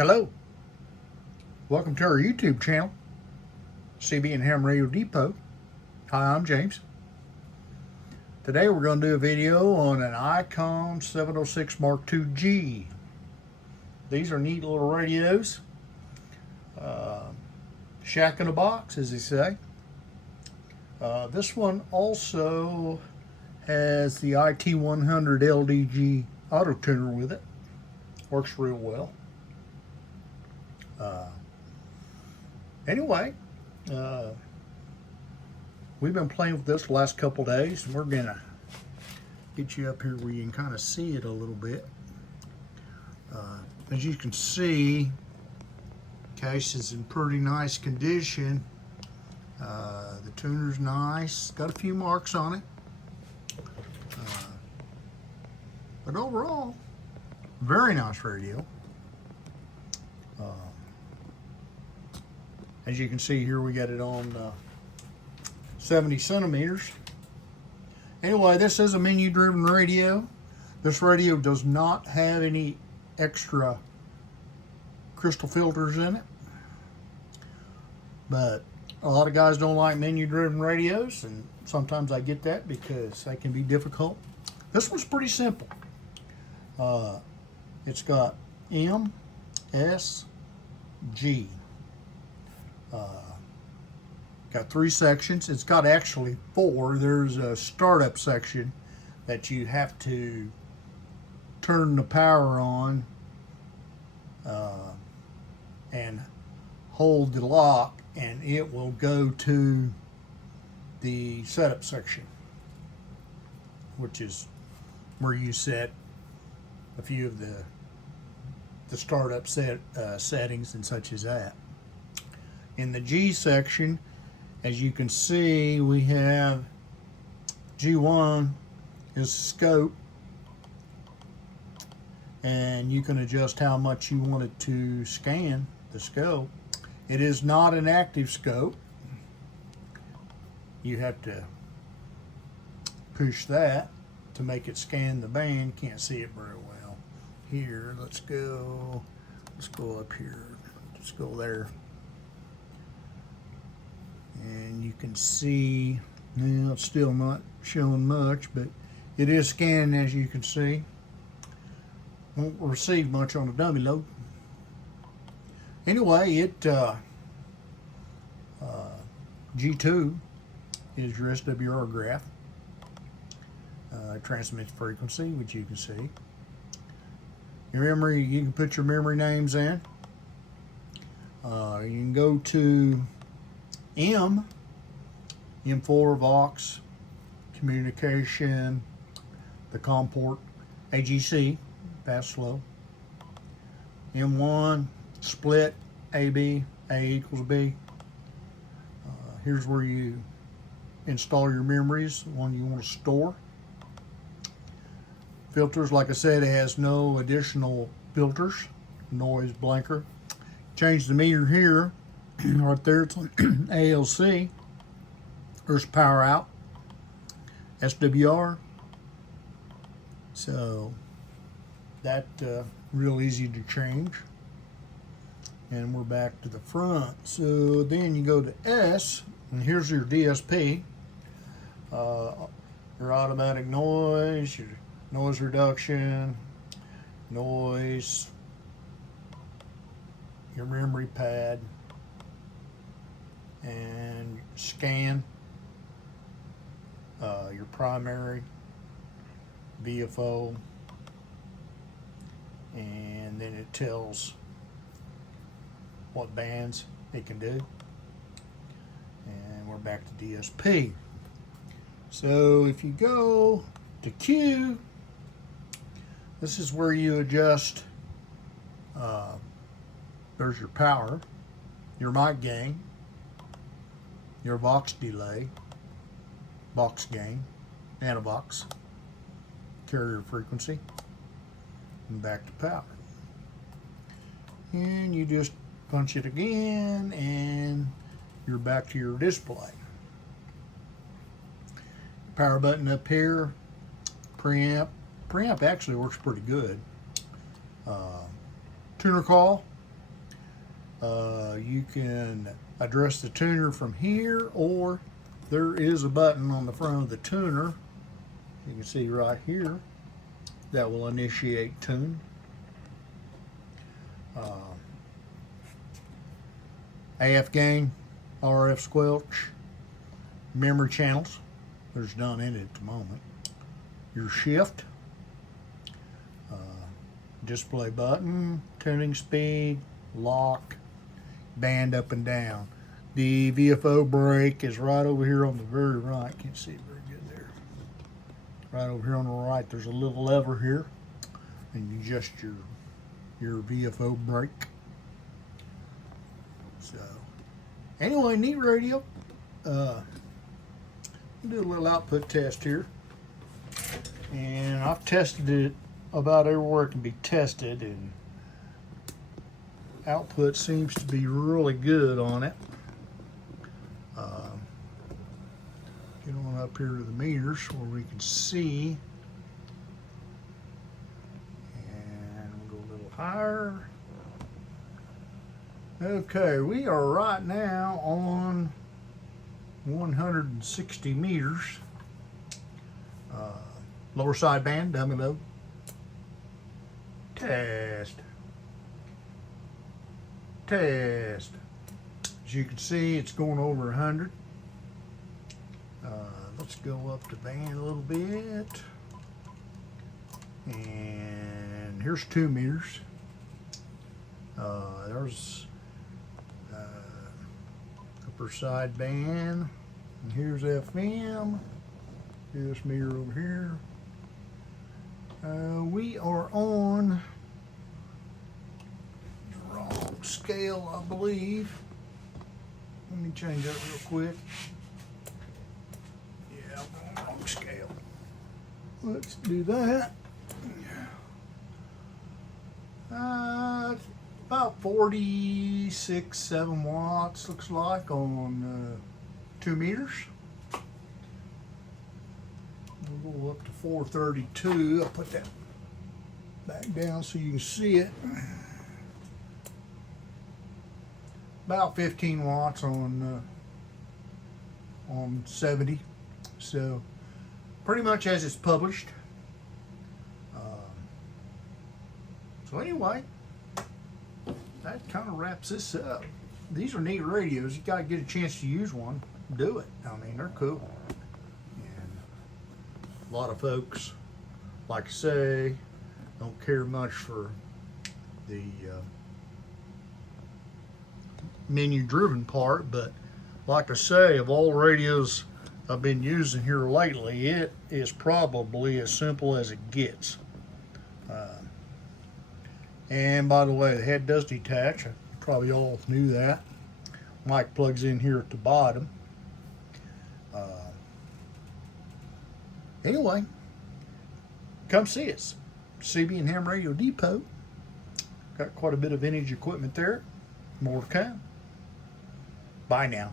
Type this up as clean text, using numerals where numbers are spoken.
Hello, welcome to our YouTube channel, cbhamradiodepot Radio Depot. Hi, I'm James. Today we're going to do a video on an Icom 706 Mark II-G. These are neat little radios. Shack in a box, as they say. This one also has the IT100 LDG auto tuner with it. Works real well. Anyway, we've been playing with this the last couple days, and we're gonna get you up here where you can kind of see it a little bit. As you can see, case is in pretty nice condition. The tuner's nice, got a few marks on it, but overall, very nice radio. As you can see here, we got it on 70 centimeters. Anyway, this is a menu-driven radio. This radio does not have any extra crystal filters in it. But a lot of guys don't like menu-driven radios, and sometimes I get that because they can be difficult. This one's pretty simple. It's got M, S, G. Got 3 sections. It's got actually 4. There's a startup section that you have to turn the power on and hold the lock, and it will go to the setup section, which is where you set a few of the startup settings and such as that. In the G section, as you can see, we have G1 is scope, and you can adjust how much you want it to scan the scope. It is not an active scope. You have to push that to make it scan the band. Can't see it very well. Here, let's go up here. Let's go there. And you can see, now it's still not showing much, but it is scanning, as you can see. Won't receive much on a dummy load. Anyway, it G2 is your SWR graph. It transmits frequency, which you can see. Your memory, you can put your memory names in. You can go to M4 Vox, communication, the COM port, AGC, fast slow. M1, split, AB, A equals B. Here's where you install your memories, the one you want to store. Filters, like I said, it has no additional filters, noise, blinker. Change the meter here. Right there, it's on ALC. There's power out, SWR. So that real easy to change. And we're back to the front. So then you go to S, and here's your DSP, your automatic noise, your noise reduction, noise, your memory pad, and scan, your primary, VFO, and then it tells what bands it can do. And we're back to DSP. So if you go to Q, this is where you adjust, there's your power, your mic gain, your Vox delay, box gain, and a box, carrier frequency, and back to power. And you just punch it again, and you're back to your display. Power button up here, preamp. Preamp actually works pretty good. Tuner call, You can address the tuner from here, or there is a button on the front of the tuner, you can see right here, that will initiate tune. AF gain, RF squelch, memory channels, there's none in it at the moment. Your shift, display button, tuning speed, lock, band up and down. The VFO brake is right over here on the very right. Can't see it very good there. Right over here on the right, there's a little lever here, and you adjust your VFO brake. So, anyway, neat radio. Do a little output test here, and I've tested it about everywhere it can be tested, and output seems to be really good on it. Get on up here to the meters where we can see, and we'll go a little higher. Okay, we are right now on 160 meters. Lower sideband, dummy low. Test. Test. As you can see, it's going over 100. Let's go up the band a little bit. And here's 2 meters. There's upper side band. And here's FM. This meter over here. We are on the wrong scale, I believe. Let me change that real quick. Yeah, I'm on the wrong scale. Let's do that. About 46, 7 watts looks like on 2 meters. We'll go up to 432. I'll put that back down so you can see it. About 15 watts on 70. So pretty much as it's published. So anyway, that kind of wraps this up. These are neat radios. You gotta get a chance to use one. Do it. I mean, they're cool. And a lot of folks, like I say, don't care much for the menu-driven part, but like I say, of all the radios I've been using here lately, it is probably as simple as it gets. And by the way, the head does detach. You probably all knew that. Mic plugs in here at the bottom. Anyway, come see us. CB Radio Depot. Got quite a bit of vintage equipment there. More to come. Bye now.